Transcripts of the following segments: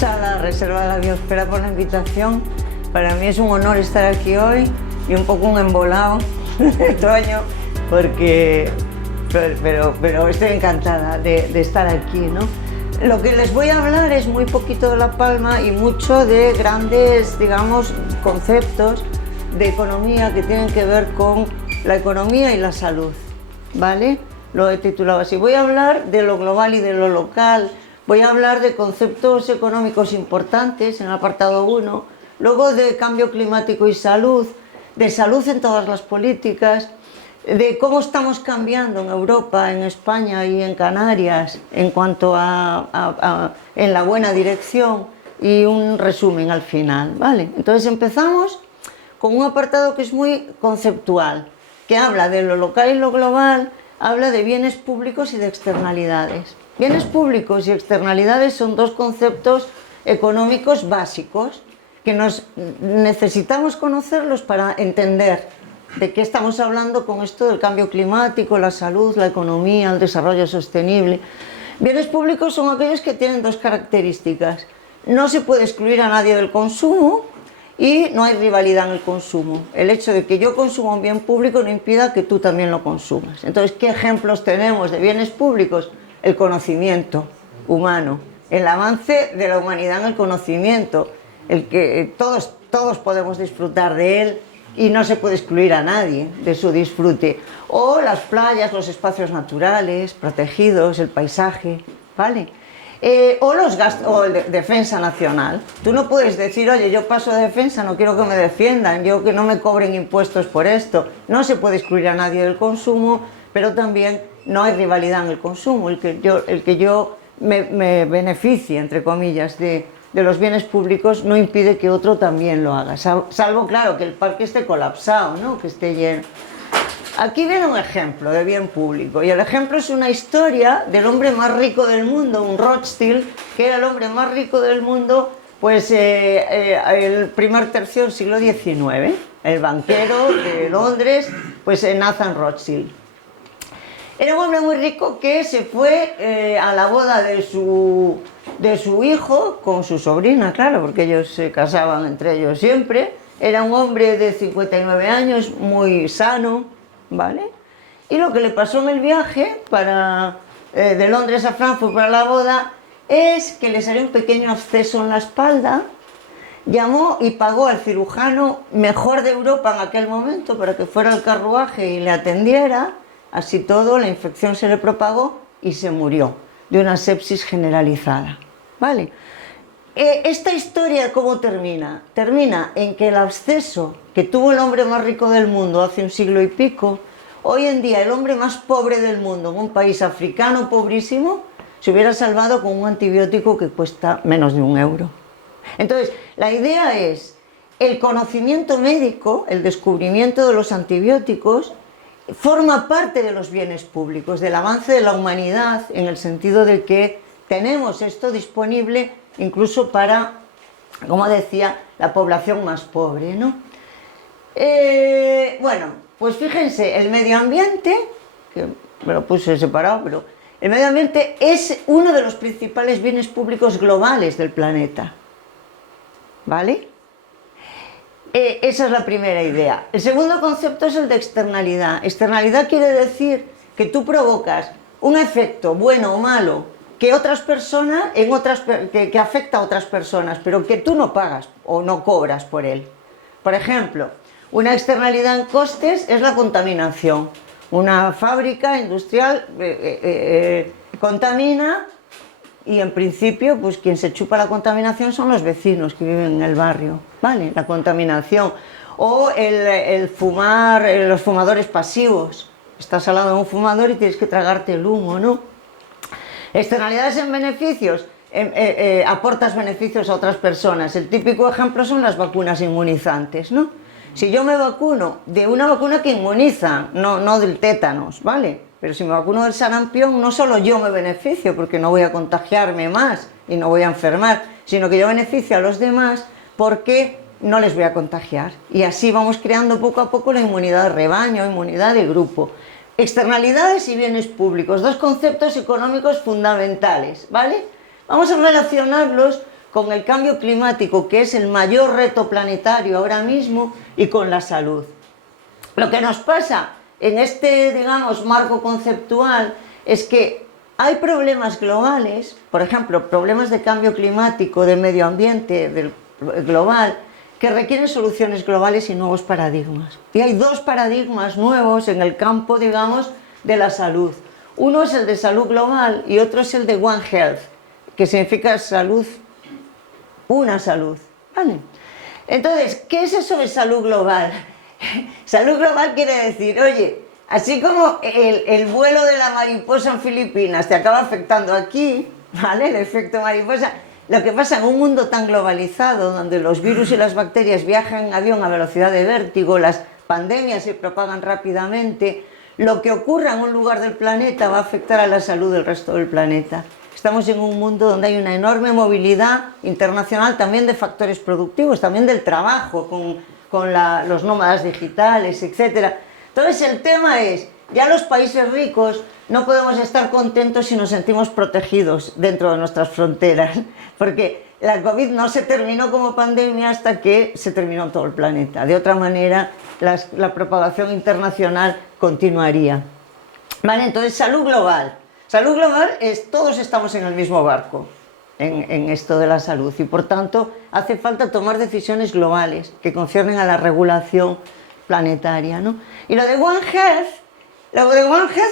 gracias a la Reserva de la Biosfera por la invitación. Para mí es un honor estar aquí hoy y un poco un embolado extraño, porque pero estoy encantada de estar aquí, ¿no? Lo que les voy a hablar es muy poquito de La Palma y mucho de grandes, digamos, conceptos de economía que tienen que ver con la economía y la salud, ¿vale? Lo he titulado así. Voy a hablar de lo global y de lo local, voy a hablar de conceptos económicos importantes en el apartado 1, luego de cambio climático y salud, de salud en todas las políticas, de cómo estamos cambiando en Europa, en España y en Canarias en cuanto en la buena dirección, y un resumen al final, ¿vale? Entonces empezamos con un apartado que es muy conceptual, que habla de lo local y lo global, habla de bienes públicos y de externalidades. Bienes públicos y externalidades son dos conceptos económicos básicos que necesitamos conocerlos para entender de qué estamos hablando con esto del cambio climático, la salud, la economía, el desarrollo sostenible. Bienes públicos son aquellos que tienen dos características. No se puede excluir a nadie del consumo y no hay rivalidad en el consumo. El hecho de que yo consuma un bien público no impida que tú también lo consumas. Entonces, ¿qué ejemplos tenemos de bienes públicos? El conocimiento humano, el avance de la humanidad en el conocimiento, el que todos podemos disfrutar de él y no se puede excluir a nadie de su disfrute. O las playas, los espacios naturales protegidos, el paisaje, ¿vale? O los gastos, o defensa nacional. Tú no puedes decir, oye, yo paso de defensa, no quiero que me defiendan, yo que no me cobren impuestos por esto. No se puede excluir a nadie del consumo, pero también no hay rivalidad en el consumo. El que yo me beneficie, entre comillas, de los bienes públicos no impide que otro también lo haga, salvo, claro, que el parque esté colapsado, ¿no? Que esté lleno. Aquí viene un ejemplo de bien público, y el ejemplo es una historia del hombre más rico del mundo, un Rothschild, que era el hombre más rico del mundo, pues el primer tercio del siglo XIX, el banquero de Londres, pues Nathan Rothschild. Era un hombre muy rico que se fue a la boda de su hijo con su sobrina, claro, porque ellos se casaban entre ellos siempre. Era un hombre de 59 años, muy sano, ¿vale? Y lo que le pasó en el viaje de Londres a Frankfurt para la boda es que le salió un pequeño absceso en la espalda. Llamó y pagó al cirujano mejor de Europa en aquel momento para que fuera al carruaje y le atendiera. Así todo, la infección se le propagó y se murió de una sepsis generalizada, ¿vale? Esta historia, ¿cómo termina? Termina en que el absceso que tuvo el hombre más rico del mundo hace un siglo y pico, hoy en día el hombre más pobre del mundo en un país africano pobrísimo se hubiera salvado con un antibiótico que cuesta menos de €1. Entonces, la idea es el conocimiento médico, el descubrimiento de los antibióticos, forma parte de los bienes públicos, del avance de la humanidad, en el sentido de que tenemos esto disponible incluso para, como decía, la población más pobre, ¿no? Bueno, pues fíjense, el medio ambiente, que me lo puse separado, pero el medio ambiente es uno de los principales bienes públicos globales del planeta, ¿vale? Esa es la primera idea. El segundo concepto es el de externalidad. Externalidad quiere decir que tú provocas un efecto, bueno o malo, que otras personas, que afecta a otras personas, pero que tú no pagas o no cobras por él. Por ejemplo, una externalidad en costes es la contaminación. Una fábrica industrial contamina, y en principio, pues quien se chupa la contaminación son los vecinos que viven en el barrio, ¿vale? La contaminación. O el fumar, los fumadores pasivos. Estás al lado de un fumador y tienes que tragarte el humo, ¿no? Externalidades en beneficios. Aportas beneficios a otras personas. El típico ejemplo son las vacunas inmunizantes, ¿no? Si yo me vacuno de una vacuna que inmuniza, no del tétanos, ¿vale? Pero si me vacuno del sarampión, no solo yo me beneficio, porque no voy a contagiarme más y no voy a enfermar, sino que yo beneficio a los demás porque no les voy a contagiar. Y así vamos creando poco a poco la inmunidad de rebaño, inmunidad de grupo. Externalidades y bienes públicos, dos conceptos económicos fundamentales, ¿vale? Vamos a relacionarlos con el cambio climático, que es el mayor reto planetario ahora mismo, y con la salud. Lo que nos pasa en este, digamos, marco conceptual es que hay problemas globales, por ejemplo, problemas de cambio climático, de medio ambiente global, que requieren soluciones globales y nuevos paradigmas. Y hay dos paradigmas nuevos en el campo, digamos, de la salud. Uno es el de salud global y otro es el de One Health, que significa salud, una salud, ¿vale? Entonces, ¿qué es eso de salud global? Salud global quiere decir, oye, así como el vuelo de la mariposa en Filipinas te acaba afectando aquí, ¿vale? El efecto mariposa. Lo que pasa en un mundo tan globalizado, donde los virus y las bacterias viajan en avión a velocidad de vértigo, las pandemias se propagan rápidamente, lo que ocurra en un lugar del planeta va a afectar a la salud del resto del planeta. Estamos en un mundo donde hay una enorme movilidad internacional también de factores productivos, también del trabajo, con los nómadas digitales, etc. Entonces el tema es, ya los países ricos no podemos estar contentos si nos sentimos protegidos dentro de nuestras fronteras, porque la COVID no se terminó como pandemia hasta que se terminó en todo el planeta. De otra manera, la propagación internacional continuaría. Vale, entonces salud global. Salud global es, todos estamos en el mismo barco en esto de la salud y por tanto hace falta tomar decisiones globales que conciernen a la regulación planetaria, ¿no? Y lo de One Health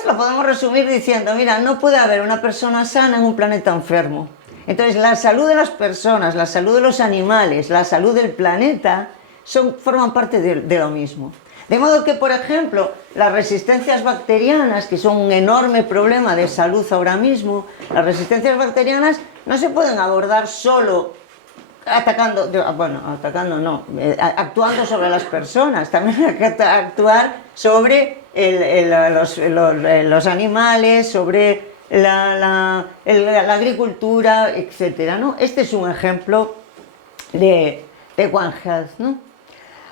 lo podemos resumir diciendo, mira, no puede haber una persona sana en un planeta enfermo. Entonces la salud de las personas, la salud de los animales, la salud del planeta forman parte de lo mismo. De modo que, por ejemplo, las resistencias bacterianas, que son un enorme problema de salud ahora mismo, las resistencias bacterianas no se pueden abordar solo actuando sobre las personas, también hay que actuar sobre los animales, sobre la agricultura, etc., ¿no? Este es un ejemplo de One Health, ¿no?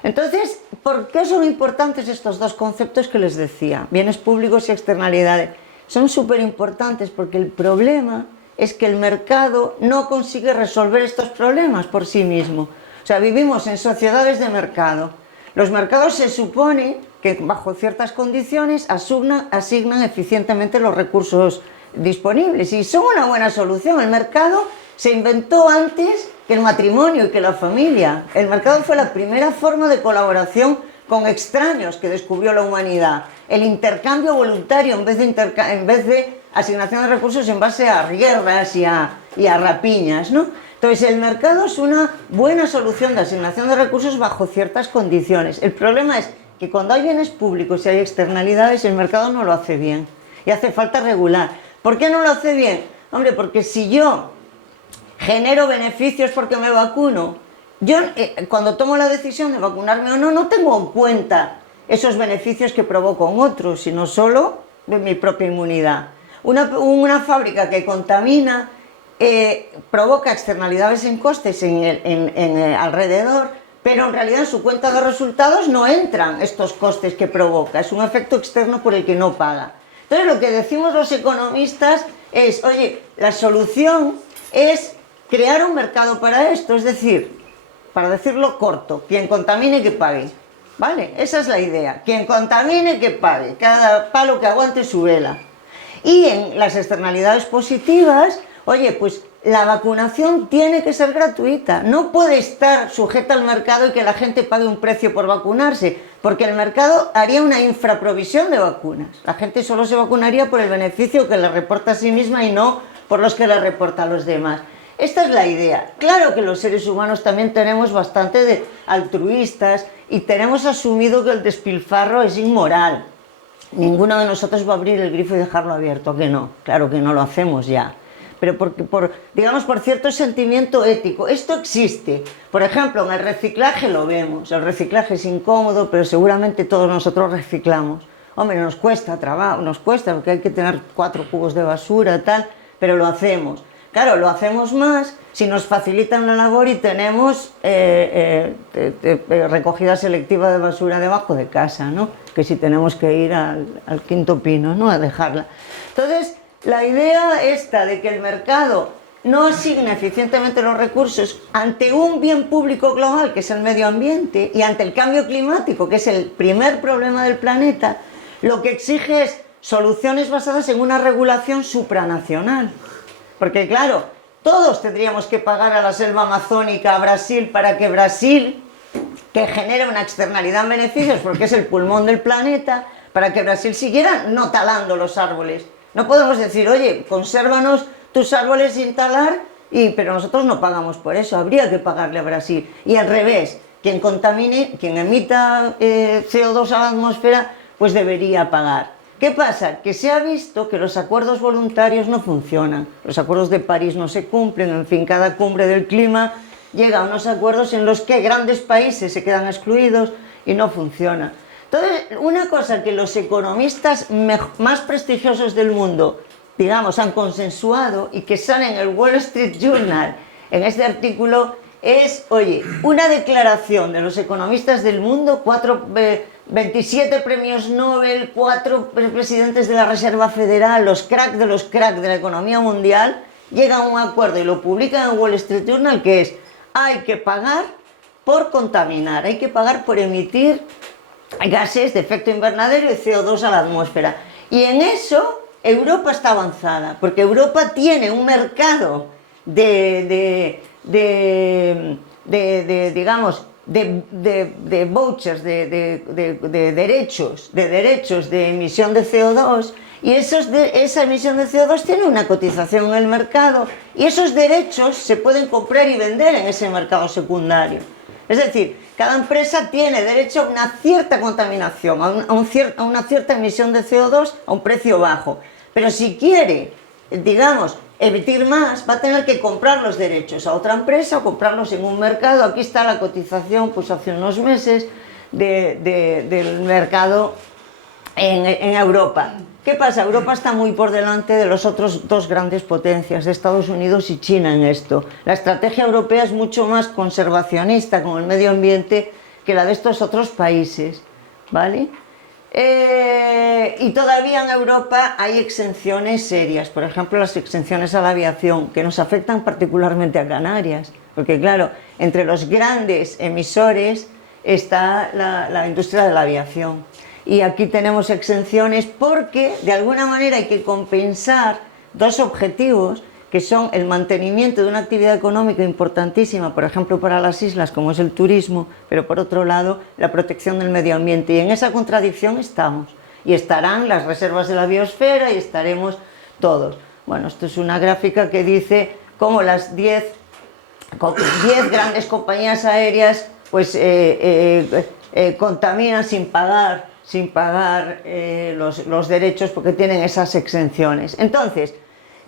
Entonces, ¿por qué son importantes estos dos conceptos que les decía? Bienes públicos y externalidades. Son súper importantes porque el problema es que el mercado no consigue resolver estos problemas por sí mismo. O sea, vivimos en sociedades de mercado. Los mercados se supone que bajo ciertas condiciones asignan eficientemente los recursos disponibles y son una buena solución. El mercado se inventó antes que el matrimonio y que la familia. El mercado fue la primera forma de colaboración con extraños que descubrió la humanidad. El intercambio voluntario en vez de asignación de recursos en base a guerras y a rapiñas, ¿no? Entonces el mercado es una buena solución de asignación de recursos bajo ciertas condiciones. El problema es que cuando hay bienes públicos y hay externalidades, el mercado no lo hace bien y hace falta regular. ¿Por qué no lo hace bien? Hombre, porque si yo genero beneficios porque me vacuno, yo cuando tomo la decisión de vacunarme o no, no tengo en cuenta esos beneficios que provoco en otros, sino solo de mi propia inmunidad. Una fábrica que contamina provoca externalidades en costes alrededor, pero en realidad en su cuenta de resultados no entran estos costes que provoca, es un efecto externo por el que no paga. Entonces lo que decimos los economistas es, oye, la solución es crear un mercado para esto, es decir, para decirlo corto, quien contamine que pague, ¿vale? Esa es la idea, quien contamine que pague, cada palo que aguante su vela. Y en las externalidades positivas, oye, pues la vacunación tiene que ser gratuita, no puede estar sujeta al mercado y que la gente pague un precio por vacunarse, porque el mercado haría una infraprovisión de vacunas. La gente solo se vacunaría por el beneficio que le reporta a sí misma y no por los que le reporta a los demás. Esta es la idea. Claro que los seres humanos también tenemos bastante de altruistas y tenemos asumido que el despilfarro es inmoral. Ninguno de nosotros va a abrir el grifo y dejarlo abierto, ¿a que no? Claro que no lo hacemos ya. Pero digamos, por cierto sentimiento ético. Esto existe. Por ejemplo, en el reciclaje lo vemos. El reciclaje es incómodo, pero seguramente todos nosotros reciclamos. Hombre, nos cuesta trabajo, nos cuesta porque hay que tener 4 cubos de basura, tal, pero lo hacemos. Claro, lo hacemos más si nos facilitan la labor y tenemos recogida selectiva de basura debajo de casa, ¿no? Que si tenemos que ir al quinto pino, ¿no? A dejarla. Entonces, la idea esta de que el mercado no asigna eficientemente los recursos ante un bien público global, que es el medio ambiente, y ante el cambio climático, que es el primer problema del planeta, lo que exige es soluciones basadas en una regulación supranacional. Porque claro, todos tendríamos que pagar a la selva amazónica, a Brasil, para que Brasil, que genera una externalidad en beneficios, porque es el pulmón del planeta, para que Brasil siguiera no talando los árboles. No podemos decir, oye, consérvanos tus árboles sin talar, pero nosotros no pagamos por eso. Habría que pagarle a Brasil. Y al revés, quien contamine, quien emita CO2 a la atmósfera, pues debería pagar. ¿Qué pasa? Que se ha visto que los acuerdos voluntarios no funcionan. Los acuerdos de París no se cumplen, en fin, cada cumbre del clima llega a unos acuerdos en los que grandes países se quedan excluidos y no funciona. Entonces, una cosa que los economistas más prestigiosos del mundo, digamos, han consensuado y que sale en el Wall Street Journal, en este artículo, es, oye, una declaración de los economistas del mundo, 27 premios Nobel, 4 presidentes de la Reserva Federal, los cracks de la economía mundial, llegan a un acuerdo y lo publican en Wall Street Journal, que es, hay que pagar por contaminar, hay que pagar por emitir gases de efecto invernadero y CO2 a la atmósfera. Y en eso Europa está avanzada, porque Europa tiene un mercado de vouchers, de derechos de emisión de CO2, y esa emisión de CO2 tiene una cotización en el mercado, y esos derechos se pueden comprar y vender en ese mercado secundario. Es decir, cada empresa tiene derecho a una cierta contaminación, a una cierta emisión de CO2 a un precio bajo. Pero si quiere, digamos, emitir más, va a tener que comprar los derechos a otra empresa o comprarlos en un mercado. Aquí está la cotización, pues hace unos meses, del mercado en Europa. ¿Qué pasa? Europa está muy por delante de los otros dos grandes potencias, de Estados Unidos y China, en esto. La estrategia europea es mucho más conservacionista con el medio ambiente que la de estos otros países, ¿vale? Y todavía en Europa hay exenciones serias, por ejemplo las exenciones a la aviación, que nos afectan particularmente a Canarias, porque claro, entre los grandes emisores está la industria de la aviación. Y aquí tenemos exenciones porque de alguna manera hay que compensar dos objetivos, que son el mantenimiento de una actividad económica importantísima, por ejemplo para las islas, como es el turismo, pero por otro lado la protección del medio ambiente. Y en esa contradicción estamos, y estarán las reservas de la biosfera y estaremos todos. Bueno, esto es una gráfica que dice cómo las 10 grandes compañías aéreas pues contaminan sin pagar los derechos, porque tienen esas exenciones. Entonces,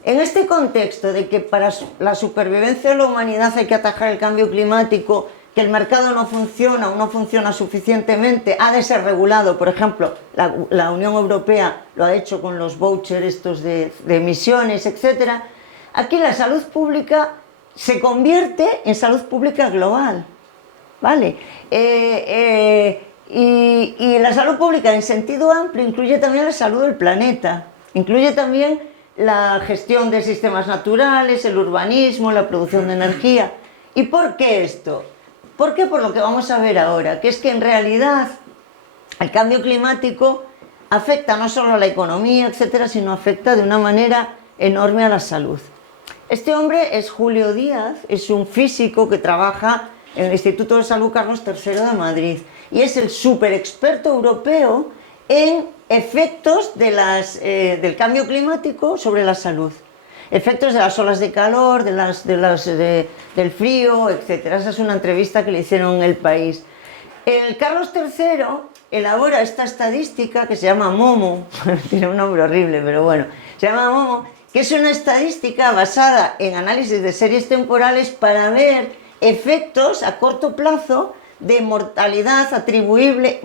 en este contexto de que para la supervivencia de la humanidad hay que atajar el cambio climático, que el mercado no funciona o no funciona suficientemente, ha de ser regulado. Por ejemplo, la Unión Europea lo ha hecho con los vouchers estos de emisiones, etc. Aquí la salud pública se convierte en salud pública global, ¿vale? Y la salud pública en sentido amplio incluye también la salud del planeta, incluye también la gestión de sistemas naturales, el urbanismo, la producción de energía. ¿Y por qué esto? ¿Por qué? Por lo que vamos a ver ahora, que es que en realidad el cambio climático afecta no solo a la economía, etcétera, sino afecta de una manera enorme a la salud. Este hombre es Julio Díaz, es un físico que trabaja en el Instituto de Salud Carlos III de Madrid, y es el súper experto europeo en efectos del cambio climático sobre la salud. Efectos de las olas de calor, del frío, etc. Esa es una entrevista que le hicieron en El País. El Carlos III elabora esta estadística que se llama MOMO, tiene un nombre horrible, pero bueno, se llama MOMO, que es una estadística basada en análisis de series temporales para ver efectos a corto plazo de mortalidad atribuible,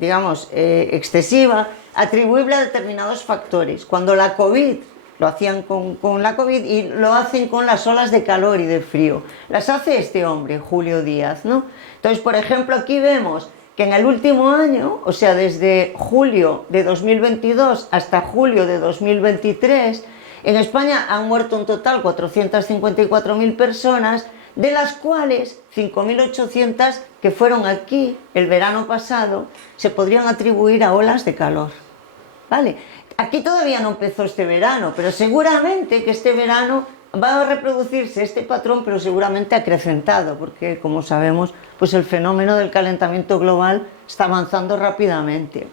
digamos, excesiva, atribuible a determinados factores. Cuando la COVID, lo hacían con la COVID y lo hacen con las olas de calor y de frío. Las hace este hombre, Julio Díaz, ¿no? Entonces, por ejemplo, aquí vemos que en el último año, o sea, desde julio de 2022 hasta julio de 2023, En España han muerto en total 454.000 personas, de las cuales 5.800 que fueron aquí el verano pasado se podrían atribuir a olas de calor. ¿Vale? Aquí todavía no empezó este verano, pero seguramente que este verano va a reproducirse este patrón, pero seguramente acrecentado, porque como sabemos, pues el fenómeno del calentamiento global está avanzando rápidamente.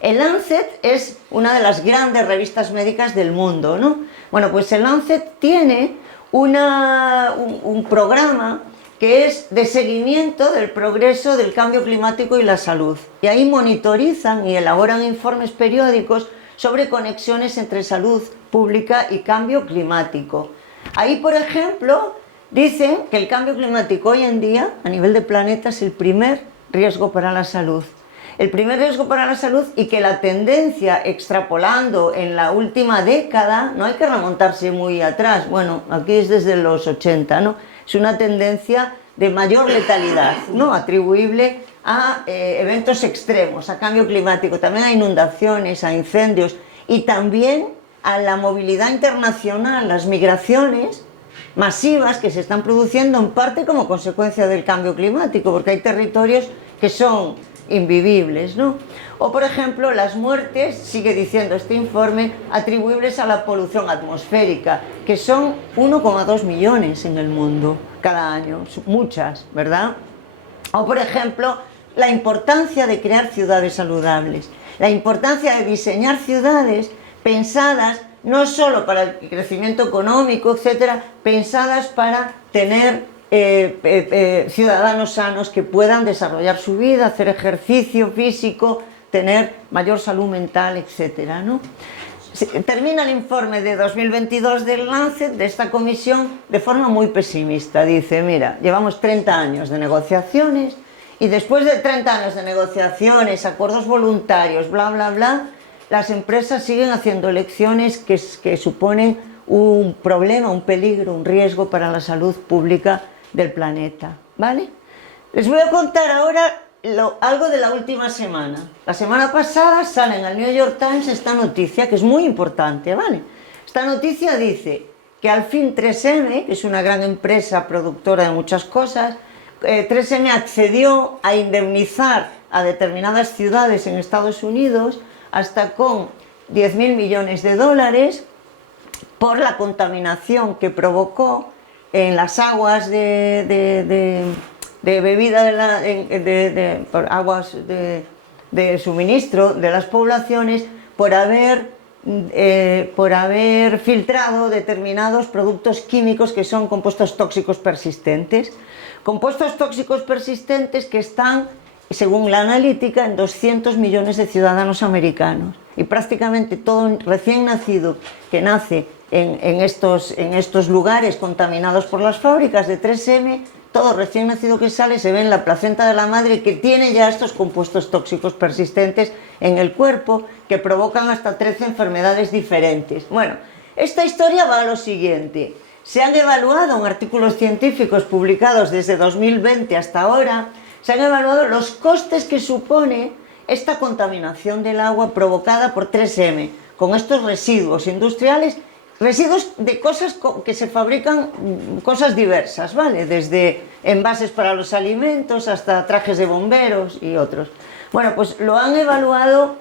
El Lancet es una de las grandes revistas médicas del mundo, ¿no? Bueno, pues el Lancet tiene un programa que es de seguimiento del progreso del cambio climático y la salud. Y ahí monitorizan y elaboran informes periódicos sobre conexiones entre salud pública y cambio climático. Ahí, por ejemplo, dicen que el cambio climático hoy en día, a nivel de planeta, es el primer riesgo para la salud. El primer riesgo para la salud, y que la tendencia, extrapolando en la última década, no hay que remontarse muy atrás, bueno, aquí es desde los 80, ¿no? Es una tendencia de mayor letalidad, ¿no? Atribuible a eventos extremos, a cambio climático, también a inundaciones, a incendios, y también a la movilidad internacional, las migraciones masivas que se están produciendo en parte como consecuencia del cambio climático, porque hay territorios que son invivibles, ¿no? O por ejemplo las muertes, sigue diciendo este informe, atribuibles a la polución atmosférica, que son 1,2 millones en el mundo cada año, muchas, ¿verdad? O por ejemplo la importancia de crear ciudades saludables, la importancia de diseñar ciudades pensadas no solo para el crecimiento económico, etcétera, pensadas para tener ciudadanos sanos que puedan desarrollar su vida, hacer ejercicio físico, tener mayor salud mental, etcétera, ¿no? Termina el informe de 2022 del Lancet, de esta comisión, de forma muy pesimista. Dice, mira, llevamos 30 años de negociaciones y después de 30 años de negociaciones, acuerdos voluntarios, bla, bla, bla, las empresas siguen haciendo elecciones que suponen un problema, un peligro, un riesgo para la salud pública del planeta, ¿vale? Les voy a contar ahora algo de la última semana. La semana pasada sale en el New York Times esta noticia, que es muy importante, ¿vale? Esta noticia dice que al fin 3M, que es una gran empresa productora de muchas cosas, 3M accedió a indemnizar a determinadas ciudades en Estados Unidos hasta con 10.000 millones de dólares por la contaminación que provocó en las aguas de bebida, por aguas de suministro de las poblaciones, por haber filtrado determinados productos químicos que son compuestos tóxicos persistentes. Compuestos tóxicos persistentes que están, según la analítica, en 200 millones de ciudadanos americanos. Y prácticamente todo recién nacido que nace en estos lugares contaminados por las fábricas de 3M, todo recién nacido que sale se ve en la placenta de la madre que tiene ya estos compuestos tóxicos persistentes en el cuerpo que provocan hasta 13 enfermedades diferentes. Bueno, esta historia va a lo siguiente. Se han evaluado en artículos científicos publicados desde 2020 hasta ahora, se han evaluado los costes que supone esta contaminación del agua provocada por 3M con estos residuos industriales, residuos de cosas que se fabrican, cosas diversas, ¿vale? Desde envases para los alimentos hasta trajes de bomberos y otros. Bueno, pues lo han evaluado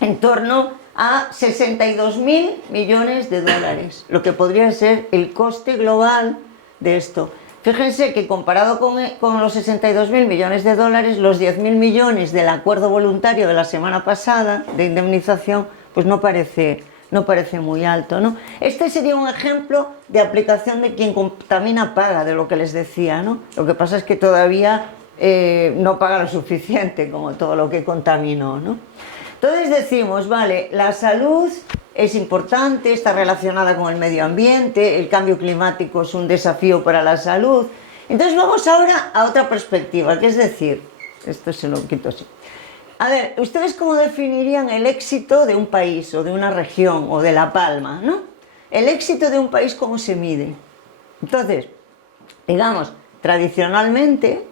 en torno a 62.000 millones de dólares, lo que podría ser el coste global de esto. Fíjense que comparado con los 62.000 millones de dólares, los 10.000 millones del acuerdo voluntario de la semana pasada de indemnización, pues no parece muy alto, ¿no? Este sería un ejemplo de aplicación de quien contamina paga, de lo que les decía, ¿no? Lo que pasa es que todavía no paga lo suficiente como todo lo que contaminó, ¿no? Entonces decimos, vale, la salud es importante, está relacionada con el medio ambiente, el cambio climático es un desafío para la salud. Entonces vamos ahora a otra perspectiva, que es decir, esto se lo quito así. A ver, ¿ustedes cómo definirían el éxito de un país o de una región o de La Palma, ¿no? El éxito de un país, ¿cómo se mide? Entonces, digamos, tradicionalmente,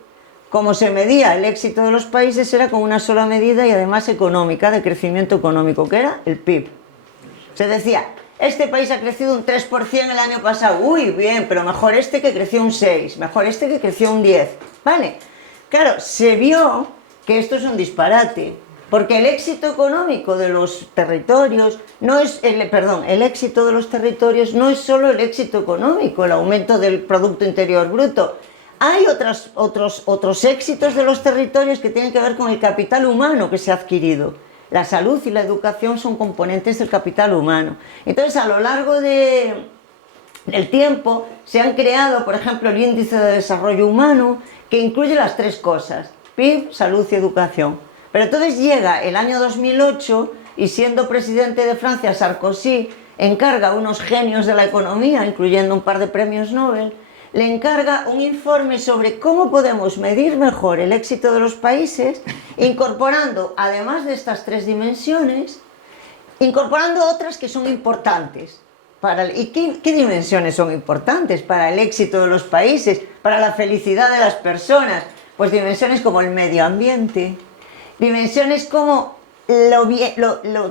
como se medía el éxito de los países era con una sola medida y además económica, de crecimiento económico, que era el PIB. Se decía, este país ha crecido un 3% el año pasado, uy, bien, pero mejor este que creció un 6, mejor este que creció un 10, ¿vale? Claro, se vio que esto es un disparate, porque el éxito económico de los territorios no es, el éxito de los territorios no es solo el éxito económico, el aumento del Producto Interior Bruto. Hay otros éxitos de los territorios que tienen que ver con el capital humano que se ha adquirido. La salud y la educación son componentes del capital humano. Entonces, a lo largo del tiempo, se han creado, por ejemplo, el Índice de Desarrollo Humano, que incluye las tres cosas: PIB, salud y educación. Pero entonces llega el año 2008 y, siendo presidente de Francia, Sarkozy encarga a unos genios de la economía, incluyendo un par de premios Nobel, le encarga un informe sobre cómo podemos medir mejor el éxito de los países, incorporando, además de estas tres dimensiones, incorporando otras que son importantes. ¿Y qué dimensiones son importantes para el éxito de los países, para la felicidad de las personas? Pues dimensiones como el medio ambiente, dimensiones como la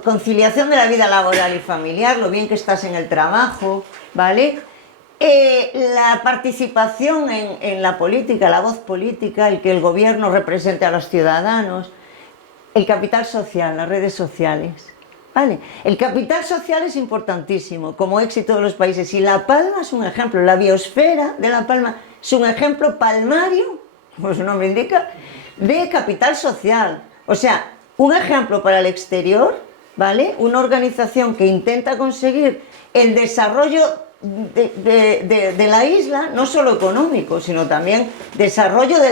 conciliación de la vida laboral y familiar, lo bien que estás en el trabajo, ¿vale? La participación en la política, la voz política, el que el gobierno represente a los ciudadanos, el capital social, las redes sociales, ¿vale? El capital social es importantísimo como éxito de los países, y La Palma es un ejemplo. La biosfera de La Palma es un ejemplo palmario, pues no me indica, de capital social. O sea, un ejemplo para el exterior, ¿vale? Una organización que intenta conseguir el desarrollo de la isla, no solo económico, sino también desarrollo de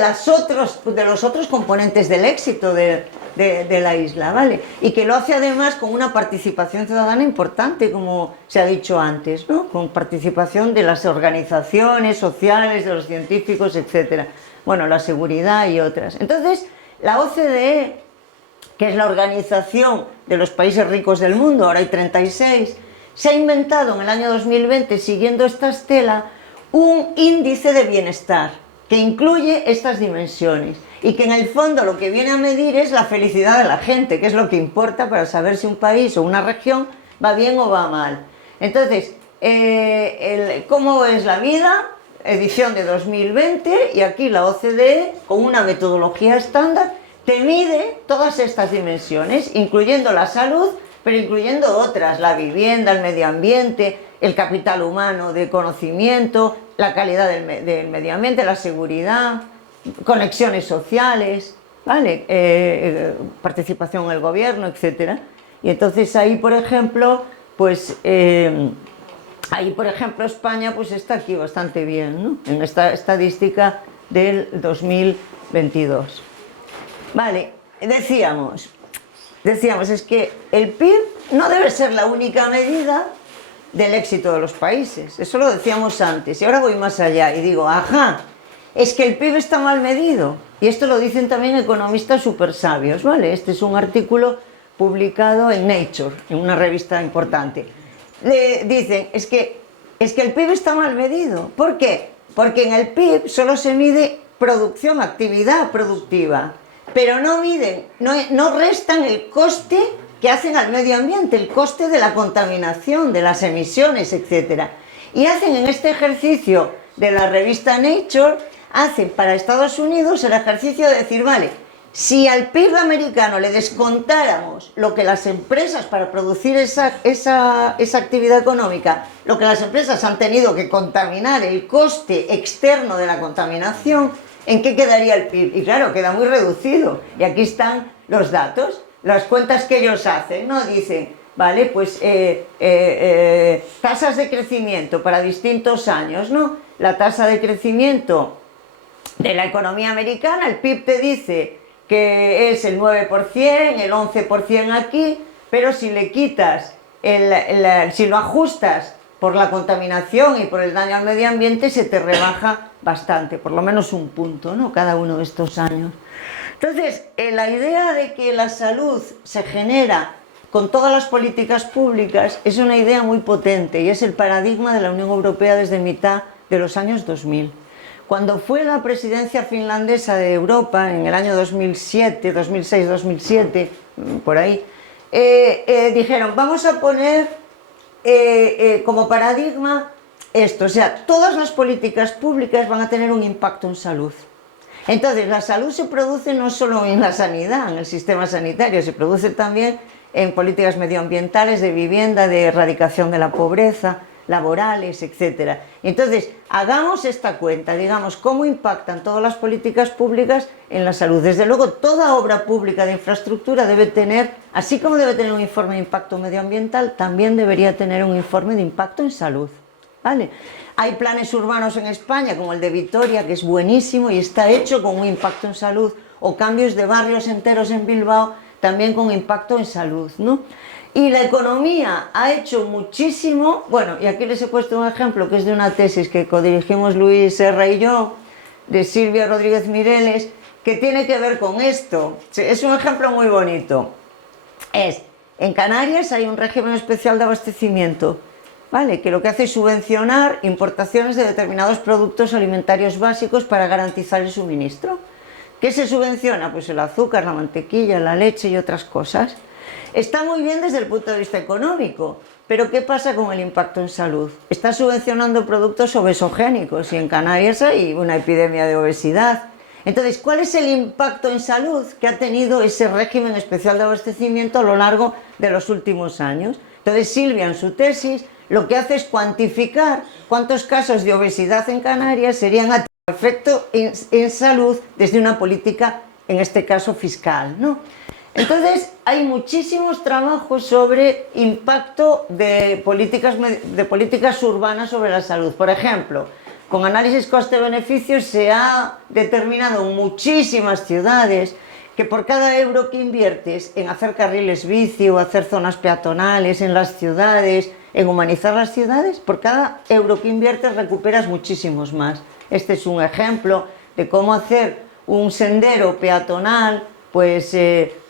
los otros componentes del éxito de la isla, ¿vale? Y que lo hace además con una participación ciudadana importante, como se ha dicho antes, ¿no? Con participación de las organizaciones sociales, de los científicos, etcétera. Bueno, la seguridad y otras. Entonces, la OCDE, que es la organización de los países ricos del mundo, ahora hay 36, se ha inventado en el año 2020, siguiendo esta estela, un índice de bienestar que incluye estas dimensiones y que en el fondo lo que viene a medir es la felicidad de la gente, que es lo que importa para saber si un país o una región va bien o va mal. Entonces, ¿cómo es la vida? Edición de 2020, y aquí la OCDE, con una metodología estándar, te mide todas estas dimensiones, incluyendo la salud, pero incluyendo otras: la vivienda, el medio ambiente, el capital humano de conocimiento, la calidad del medio ambiente, la seguridad, conexiones sociales, ¿vale? Participación en el gobierno, etc. Y entonces ahí, por ejemplo, pues España pues está aquí bastante bien, ¿no? En esta estadística del 2022. Vale, decíamos, es que el PIB no debe ser la única medida del éxito de los países. Eso lo decíamos antes, y ahora voy más allá y digo, ajá, es que el PIB está mal medido. Y esto lo dicen también economistas súper sabios, ¿vale? Este es un artículo publicado en Nature, en una revista importante. Dicen, es que el PIB está mal medido. ¿Por qué? Porque en el PIB solo se mide producción, actividad productiva, pero no restan el coste que hacen al medio ambiente, el coste de la contaminación, de las emisiones, etc. Y hacen en este ejercicio de la revista Nature, hacen para Estados Unidos el ejercicio de decir, vale, si al PIB americano le descontáramos lo que las empresas, para producir esa actividad económica, lo que las empresas han tenido que contaminar, el coste externo de la contaminación, ¿en qué quedaría el PIB? Y claro, queda muy reducido. Y aquí están los datos, las cuentas que ellos hacen, ¿no? Dicen, vale, pues tasas de crecimiento para distintos años, ¿no? La tasa de crecimiento de la economía americana, el PIB te dice que es el 9%, el 11% aquí, pero si le quitas, si lo ajustas por la contaminación y por el daño al medio ambiente, se te rebaja bastante, por lo menos un punto, ¿no? Cada uno de estos años. Entonces, la idea de que la salud se genera con todas las políticas públicas es una idea muy potente, y es el paradigma de la Unión Europea desde mitad de los años 2000. Cuando fue la presidencia finlandesa de Europa, en el año 2007, 2006-2007, por ahí, dijeron, vamos a poner como paradigma esto, o sea, todas las políticas públicas van a tener un impacto en salud. Entonces, la salud se produce no solo en la sanidad, en el sistema sanitario, se produce también en políticas medioambientales, de vivienda, de erradicación de la pobreza, laborales, etc. Entonces, hagamos esta cuenta, digamos, cómo impactan todas las políticas públicas en la salud. Desde luego, toda obra pública de infraestructura debe tener, así como debe tener un informe de impacto medioambiental, también debería tener un informe de impacto en salud, ¿vale? Hay planes urbanos en España, como el de Vitoria, que es buenísimo y está hecho con un impacto en salud, o cambios de barrios enteros en Bilbao, también con impacto en salud, ¿no? Y la economía ha hecho muchísimo, bueno, y aquí les he puesto un ejemplo que es de una tesis que codirigimos Luis Serra y yo, de Silvia Rodríguez Mireles, que tiene que ver con esto. Es un ejemplo muy bonito. En Canarias hay un régimen especial de abastecimiento, ¿vale? Que lo que hace es subvencionar importaciones de determinados productos alimentarios básicos para garantizar el suministro. ¿Qué se subvenciona? Pues el azúcar, la mantequilla, la leche y otras cosas. Está muy bien desde el punto de vista económico, pero ¿qué pasa con el impacto en salud? Está subvencionando productos obesogénicos y en Canarias hay una epidemia de obesidad. Entonces, ¿cuál es el impacto en salud que ha tenido ese régimen especial de abastecimiento a lo largo de los últimos años? Entonces, Silvia, en su tesis, lo que hace es cuantificar cuántos casos de obesidad en Canarias serían a efecto en salud desde una política, en este caso fiscal, ¿no? Entonces, hay muchísimos trabajos sobre impacto de políticas urbanas sobre la salud. Por ejemplo, con análisis coste-beneficios se ha determinado en muchísimas ciudades que por cada euro que inviertes en hacer carriles bici o hacer zonas peatonales en las ciudades, en humanizar las ciudades, por cada euro que inviertes recuperas muchísimos más. Este es un ejemplo de cómo hacer un sendero peatonal, pues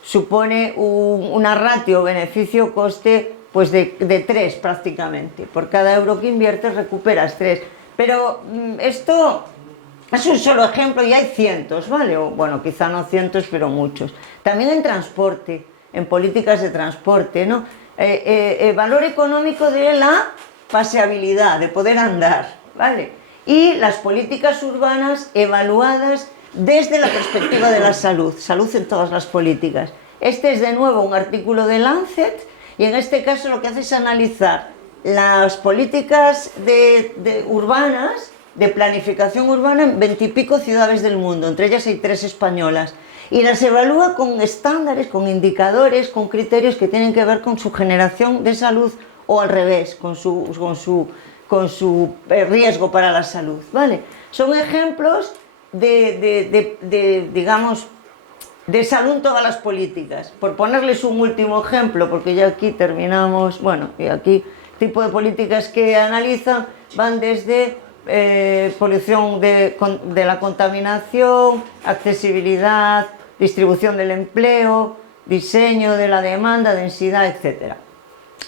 supone una ratio beneficio-coste pues de 3 prácticamente. Por cada euro que inviertes recuperas 3. Pero esto es un solo ejemplo y hay cientos, ¿vale? O, bueno, quizá no cientos, pero muchos. También en transporte, en políticas de transporte, ¿no? Valor económico de la paseabilidad, de poder andar, ¿vale? Y las políticas urbanas evaluadas desde la perspectiva de la salud, salud en todas las políticas. Este es de nuevo un artículo de Lancet y en este caso lo que hace es analizar las políticas urbanas, de planificación urbana en 20 y pico ciudades del mundo, entre ellas hay 3 españolas, y las evalúa con estándares, con indicadores, con criterios que tienen que ver con su generación de salud o al revés, con su riesgo para la salud, ¿vale? Son ejemplos digamos, de salud en todas las políticas. Por ponerles un último ejemplo, porque ya aquí terminamos, bueno, y aquí tipo de políticas que analizan van desde polución de la contaminación, accesibilidad, distribución del empleo, diseño de la demanda, densidad, etc.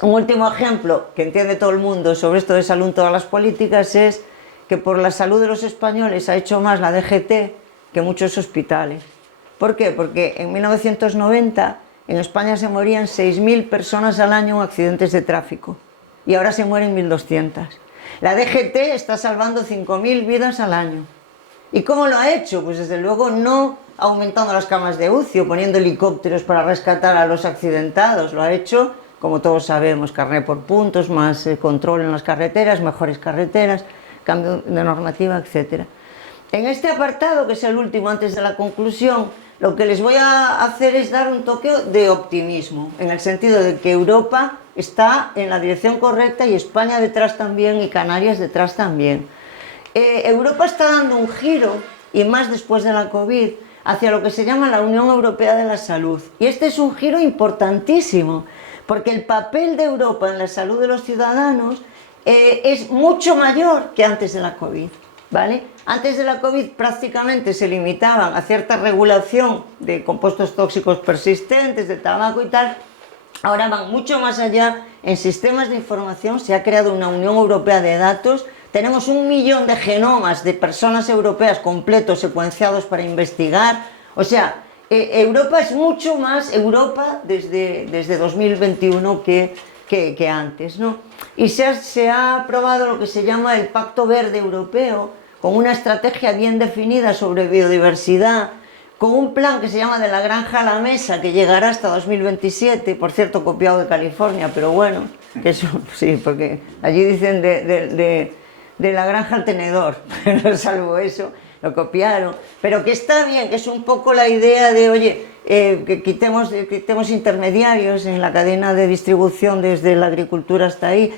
Un último ejemplo que entiende todo el mundo sobre esto de salud en todas las políticas es que por la salud de los españoles ha hecho más la DGT que muchos hospitales. ¿Por qué? Porque en 1990 en España se morían 6.000 personas al año en accidentes de tráfico y ahora se mueren 1.200. La DGT está salvando 5.000 vidas al año. ¿Y cómo lo ha hecho? Pues desde luego no aumentando las camas de UCI o poniendo helicópteros para rescatar a los accidentados. Lo ha hecho, como todos sabemos, carné por puntos, más control en las carreteras, mejores carreteras, cambio de normativa, etc. En este apartado, que es el último antes de la conclusión, lo que les voy a hacer es dar un toque de optimismo, en el sentido de que Europa está en la dirección correcta y España detrás también y Canarias detrás también. Europa está dando un giro, y más después de la COVID, hacia lo que se llama la Unión Europea de la Salud. Y este es un giro importantísimo, porque el papel de Europa en la salud de los ciudadanos es mucho mayor que antes de la COVID, ¿vale? Antes de la COVID prácticamente se limitaban a cierta regulación de compuestos tóxicos persistentes, de tabaco y tal. Ahora van mucho más allá en sistemas de información, se ha creado una Unión Europea de datos, tenemos 1 millón de genomas de personas europeas completos secuenciados para investigar, o sea, Europa es mucho más Europa desde 2021 que que antes, ¿no? Y se ha aprobado lo que se llama el Pacto Verde Europeo, con una estrategia bien definida sobre biodiversidad, con un plan que se llama de la granja a la mesa, que llegará hasta 2027, por cierto copiado de California, pero bueno, que eso sí, porque allí dicen de la granja al tenedor, pero salvo eso, lo copiaron, pero que está bien, que es un poco la idea de, oye, que quitemos intermediarios en la cadena de distribución desde la agricultura hasta ahí,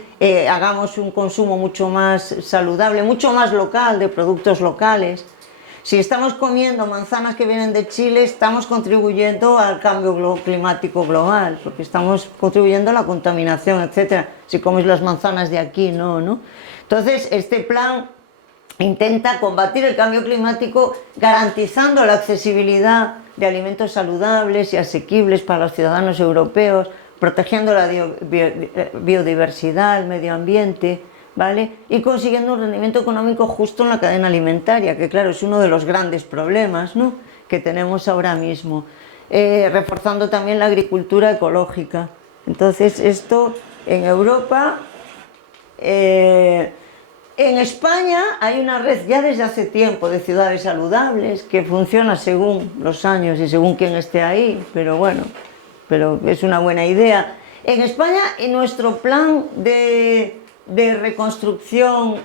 hagamos un consumo mucho más saludable, mucho más local, de productos locales. Si estamos comiendo manzanas que vienen de Chile, estamos contribuyendo al cambio climático global, porque estamos contribuyendo a la contaminación, etc. Si comes las manzanas de aquí, no. Entonces, este plan intenta combatir el cambio climático garantizando la accesibilidad de alimentos saludables y asequibles para los ciudadanos europeos, protegiendo la biodiversidad, el medio ambiente, ¿vale? Y consiguiendo un rendimiento económico justo en la cadena alimentaria, que claro, es uno de los grandes problemas, ¿no?, que tenemos ahora mismo. Reforzando también la agricultura ecológica. Entonces, esto en Europa... En España hay una red ya desde hace tiempo de ciudades saludables que funciona según los años y según quién esté ahí, pero bueno, pero es una buena idea. En España, en nuestro plan de reconstrucción,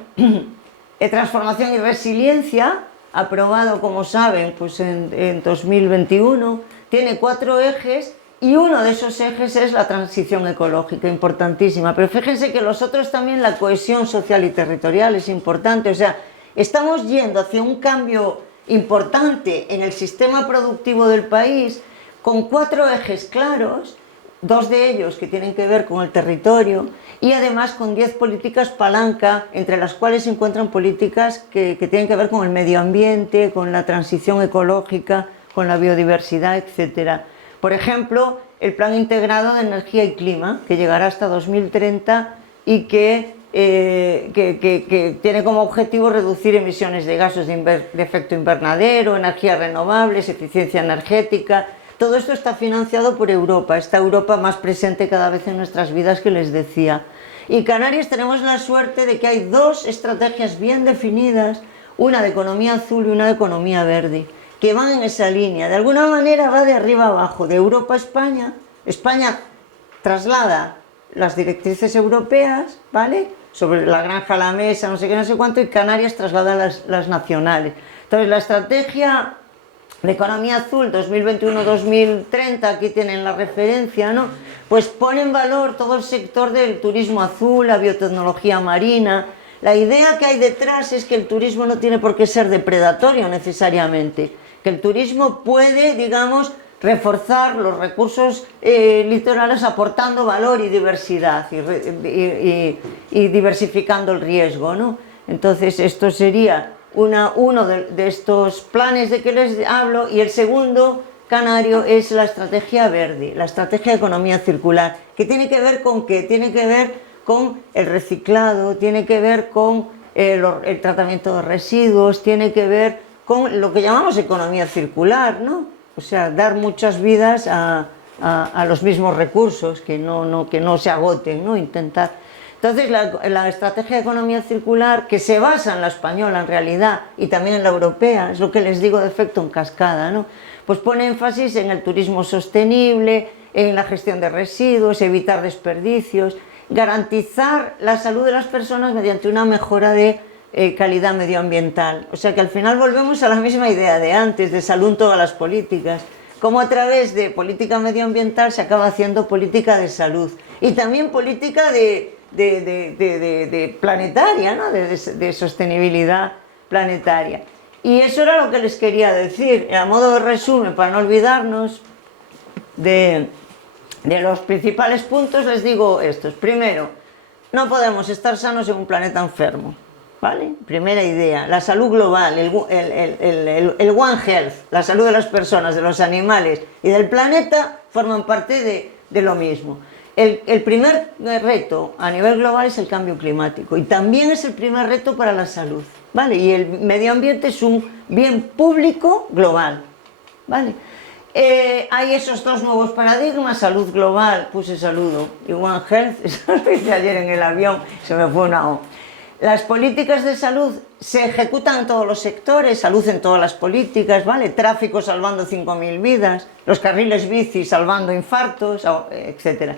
transformación y resiliencia, aprobado, como saben, pues en 2021, tiene 4 ejes. Y uno de esos ejes es la transición ecológica, importantísima. Pero fíjense que los otros también, la cohesión social y territorial es importante. O sea, estamos yendo hacia un cambio importante en el sistema productivo del país con 4 ejes claros, 2 de ellos que tienen que ver con el territorio y además con 10 políticas palanca, entre las cuales se encuentran políticas que tienen que ver con el medio ambiente, con la transición ecológica, con la biodiversidad, etcétera. Por ejemplo, el Plan Integrado de Energía y Clima, que llegará hasta 2030 y que tiene como objetivo reducir emisiones de gases de efecto invernadero, energías renovables, eficiencia energética. Todo esto está financiado por Europa, esta Europa más presente cada vez en nuestras vidas que les decía. Y Canarias tenemos la suerte de que hay 2 estrategias bien definidas, una de economía azul y una de economía verde, que van en esa línea. De alguna manera va de arriba a abajo, de Europa a España. España traslada las directrices europeas, ¿vale?, sobre la granja a la mesa, no sé qué, no sé cuánto, y Canarias traslada las nacionales. Entonces, la estrategia de economía azul 2021-2030, aquí tienen la referencia, ¿no?, pues pone en valor todo el sector del turismo azul, la biotecnología marina. La idea que hay detrás es que el turismo no tiene por qué ser depredatorio necesariamente, que el turismo puede, digamos, reforzar los recursos litorales aportando valor y diversidad y diversificando el riesgo, ¿no? Entonces, esto sería uno de estos planes de que les hablo, y el segundo canario es la estrategia verde, la estrategia de economía circular, que tiene que ver con ¿qué? Tiene que ver con el reciclado, tiene que ver con el tratamiento de residuos, tiene que ver con lo que llamamos economía circular, ¿no? O sea, dar muchas vidas a los mismos recursos, que no se agoten, ¿no? Intentar. Entonces, la estrategia de economía circular, que se basa en la española en realidad y también en la europea, es lo que les digo de efecto en cascada, ¿no?, pues pone énfasis en el turismo sostenible, en la gestión de residuos, evitar desperdicios, garantizar la salud de las personas mediante una mejora de calidad medioambiental. O sea que al final volvemos a la misma idea de antes, de salud en todas las políticas, como a través de política medioambiental se acaba haciendo política de salud y también política de planetaria, ¿no?, de sostenibilidad planetaria. Y eso era lo que les quería decir, a modo de resumen, para no olvidarnos de los principales puntos. Les digo estos. Primero, no podemos estar sanos en un planeta enfermo, ¿vale? Primera idea. La salud global, el One Health, la salud de las personas, de los animales y del planeta forman parte de lo mismo. El primer reto a nivel global es el cambio climático y también es el primer reto para la salud, ¿vale? Y el medio ambiente es un bien público global, ¿vale? Hay esos dos nuevos paradigmas, salud global, puse saludo, y One Health, eso lo hice ayer en el avión, se me fue una O. Las políticas de salud se ejecutan en todos los sectores, salud en todas las políticas, ¿vale? Tráfico salvando 5.000 vidas, los carriles bici salvando infartos, etc.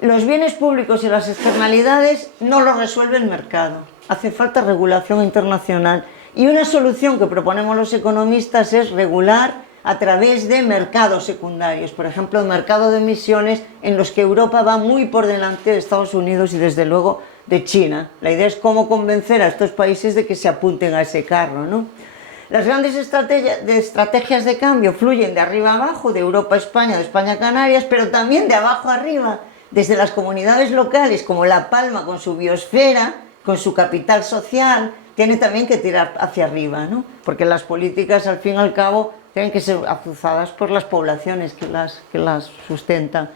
Los bienes públicos y las externalidades no los resuelve el mercado, hace falta regulación internacional. Y una solución que proponemos los economistas es regular a través de mercados secundarios, por ejemplo, el mercado de emisiones, en los que Europa va muy por delante de Estados Unidos y desde luego de China. La idea es cómo convencer a estos países de que se apunten a ese carro, ¿no? Las grandes estrategias de cambio fluyen de arriba a abajo, de Europa a España, de España a Canarias, pero también de abajo a arriba, desde las comunidades locales, como La Palma con su biosfera, con su capital social, tiene también que tirar hacia arriba, ¿no? Porque las políticas, al fin y al cabo, tienen que ser azuzadas por las poblaciones que las sustentan.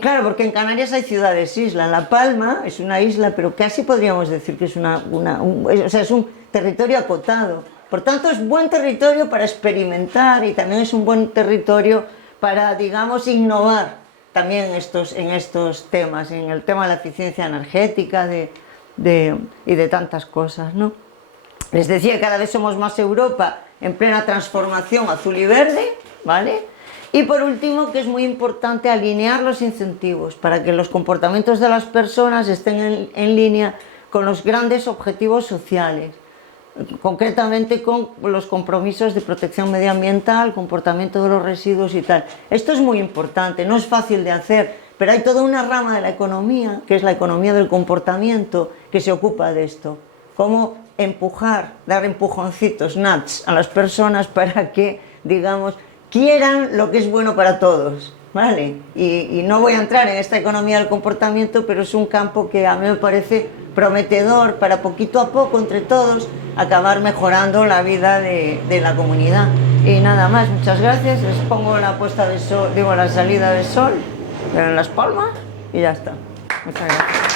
Claro, porque en Canarias hay ciudades-isla. La Palma es una isla, pero casi podríamos decir que es es un territorio acotado. Por tanto, es buen territorio para experimentar y también es un buen territorio para, digamos, innovar también en estos temas, en el tema de la eficiencia energética y de tantas cosas, ¿no? Les decía que cada vez somos más Europa en plena transformación azul y verde, ¿vale? Y por último, que es muy importante alinear los incentivos para que los comportamientos de las personas estén en línea con los grandes objetivos sociales, concretamente con los compromisos de protección medioambiental, comportamiento de los residuos y tal. Esto es muy importante, no es fácil de hacer, pero hay toda una rama de la economía, que es la economía del comportamiento, que se ocupa de esto. Cómo empujar, dar empujoncitos, nudge, a las personas para que, digamos, quieran lo que es bueno para todos, ¿vale? Y no voy a entrar en esta economía del comportamiento, pero es un campo que a mí me parece prometedor para poquito a poco, entre todos, acabar mejorando la vida de la comunidad. Y nada más, muchas gracias, les pongo la puesta de sol, digo, la salida de sol en Las Palmas y ya está. Muchas gracias.